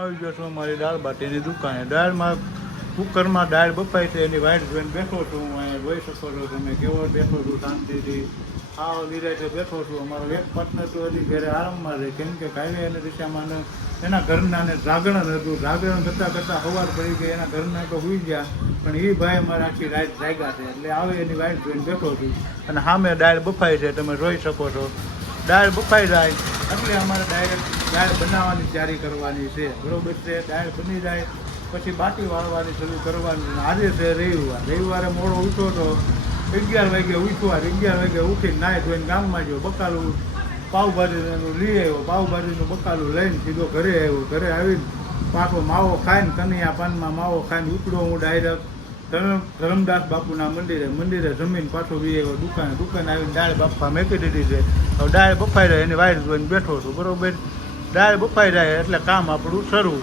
આવી ગયો છું અમારી દાળ બાટીની દુકાને. દાળમાં કુકરમાં દાળ બફાય છે એની વાઇટ જોઈને બેઠો છું હું. અહીંયા જોઈ શકો છો તમે કેવો બેઠો છું શાંતિથી. આવો નિરાતે બેઠો છું. અમારો એક પાર્ટનર તો હજી ઘરે આરામમાં રહે, કેમ કે કાલે એને દિશામાં એના ઘરના ને જાગરણ હતું. જાગરણ કરતાં કરતાં સવાર પડી ગઈ, એના ઘરના તો સુઈ ગયા, પણ એ ભાઈ અમારે આખી રાત જાગ્યા છે. એટલે આવે એની વાઇટ જોઈને બેઠો છું. અને સામે દાળ બફાય છે, તમે જોઈ શકો છો. દાળ બફાઈ જાય એટલે અમારે ડાયરેક્ટ દાળ બનાવવાની તૈયારી કરવાની છે, બરોબર છે. દાળ બની જાય પછી બાટી વાળવાની શરૂ કરવાની. આજે છે રવિવાર. રવિવારે મોડો ઉઠ્યો તો 11 વાગે ઉઠ્યો. 11 વાગે ઉઠીને નાહી ધોઈને ગામમાં ગયો. બકાલું પાવભાજીનું લઈ આવ્યો. પાવભાજીનું બકાલું લઈને સીધો ઘરે આવ્યો. ઘરે આવીને પાછો માવો ખાઈને કનૈયા પાનમાં માવો ખાઈને ઉપડો હું ડાયરેક્ટ ધરમદાસ બાપુના મંદિરે જમીન પાછો બી આવ્યો દુકાને આવીને દાળ બાફવા મેકી દીધી છે. હવે દાળ બફાઈ જાય એની વાઇટ જોઈને બેઠો છું, બરોબર. દાળ બફાઈ જાય એટલે કામ આપણું શરૂ.